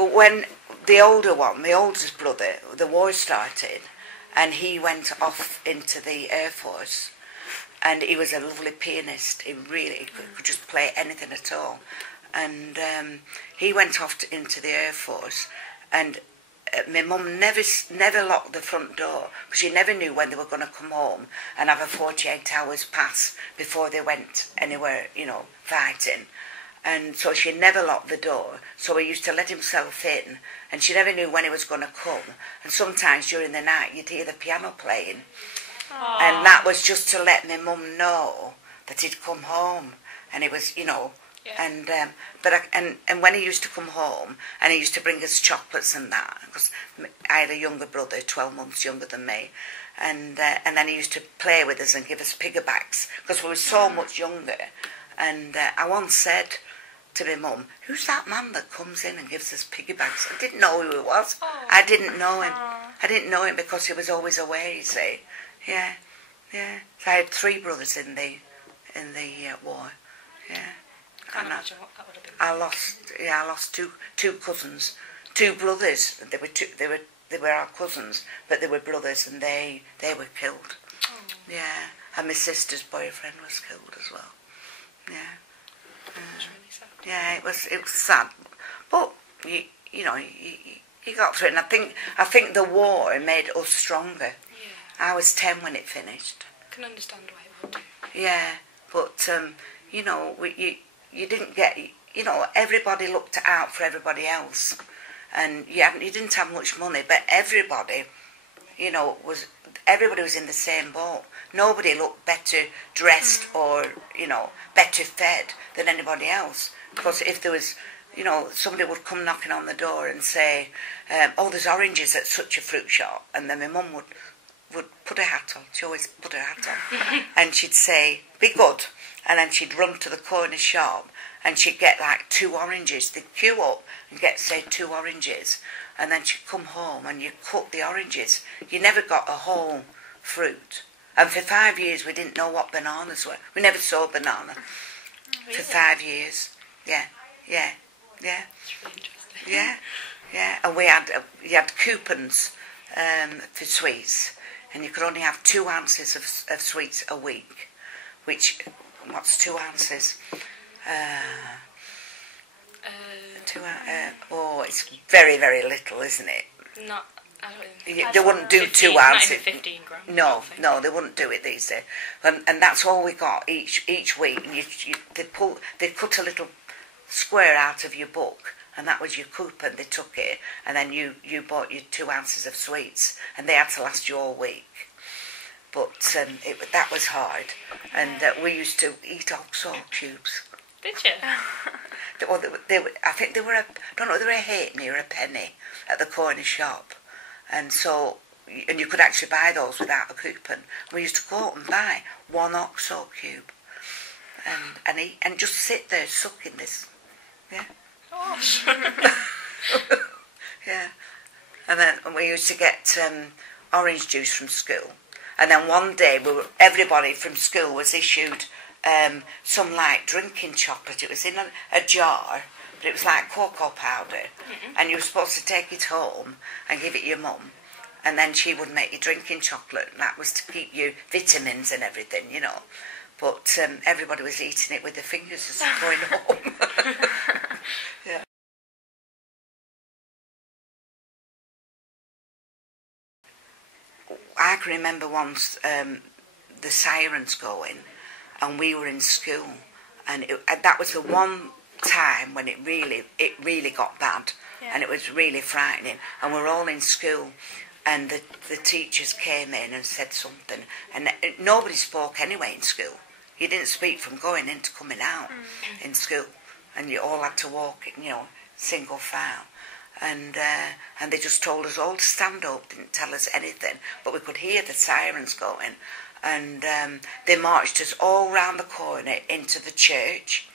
But when the older one, my oldest brother, the war started, and he went off into the Air Force, and he was a lovely pianist. He could just play anything at all. And he went off into the Air Force, and my mum never locked the front door, because she never knew when they were going to come home and have a 48 hours pass before they went anywhere, fighting. And so she never locked the door, so he used to let himself in, and she never knew when he was going to come. And sometimes during the night you'd hear the piano playing. Aww. And that was just to let my mum know that he'd come home. And it was, Yeah. And when he used to come home, and he used to bring us chocolates and that, because I had a younger brother, 12 months younger than me, and then he used to play with us and give us piggybacks, because we were so much younger. And I once said to my mum, "Who's that man that comes in and gives us piggybacks?" I didn't know who he was. Oh. I didn't know him. I didn't know him because he was always away, you see. Yeah. So I had 3 brothers in the war. Yeah. Can't imagine what that would have been. I lost two cousins, 2 brothers. They were our cousins, but they were brothers, and they were killed. Oh. Yeah. And my sister's boyfriend was killed as well. Yeah. It's really sad. Yeah, it was sad, but you got through it. And I think the war made us stronger. Yeah. I was 10 when it finished. I can understand why it would do. Yeah, but you didn't get, everybody looked out for everybody else, and you didn't have much money, but everybody was in the same boat. Nobody looked better dressed or, better fed than anybody else. Because if there was, somebody would come knocking on the door and say, "Oh, there's oranges at such a fruit shop," and then my mum would put her hat on. She always put her hat on. And she'd say, "Be good." And then she'd run to the corner shop, and she'd get like 2 oranges. They'd queue up and get, say, 2 oranges. And then she'd come home and you'd cut the oranges. You never got a whole fruit. And for 5 years we didn't know what bananas were. We never saw a banana. Really? For 5 years. Yeah. It's really interesting. Yeah. And you had coupons for sweets, and you could only have 2 ounces of sweets a week. Which, what's 2 ounces? It's very, very little, isn't it? They wouldn't do 2 ounces. 15 grams. No, they wouldn't do it these days. And that's all we got each week. And they'd cut a little square out of your book, and that was your coupon. They took it, and then you bought your 2 ounces of sweets, and they had to last you all week. But that was hard, and we used to eat oxo cubes. Did you? I think they were they were a halfpenny or a penny at the corner shop, and you could actually buy those without a coupon. We used to go out and buy 1 oxo cube, and eat, and just sit there sucking this. Yeah. Gosh. Yeah. And then we used to get orange juice from school. And then one day, everybody from school was issued some like drinking chocolate. It was in a jar, but it was like cocoa powder. Mm-hmm. And you were supposed to take it home and give it your mum. And then she would make you drinking chocolate, and that was to keep you vitamins and everything, But everybody was eating it with their fingers as going home. Yeah. I can remember once the sirens going, and we were in school, and that was the one time when it really got bad, and it was really frightening. And we were all in school, and the teachers came in and said something, and nobody spoke anyway in school. You didn't speak from going in to coming out in school, and you all had to walk, single file. And they just told us all to stand up, didn't tell us anything, but we could hear the sirens going. And they marched us all round the corner into the church,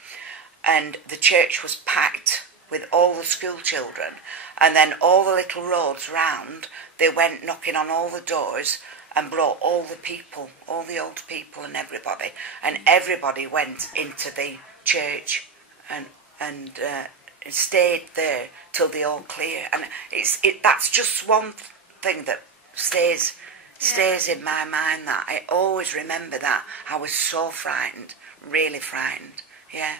and the church was packed with all the school children. And then all the little roads round, they went knocking on all the doors and brought all the people, all the old people and everybody. And everybody went into the church, and stayed there till they all clear. And that's just one thing that stays in my mind, that I always remember that. I was so frightened, really frightened, yeah.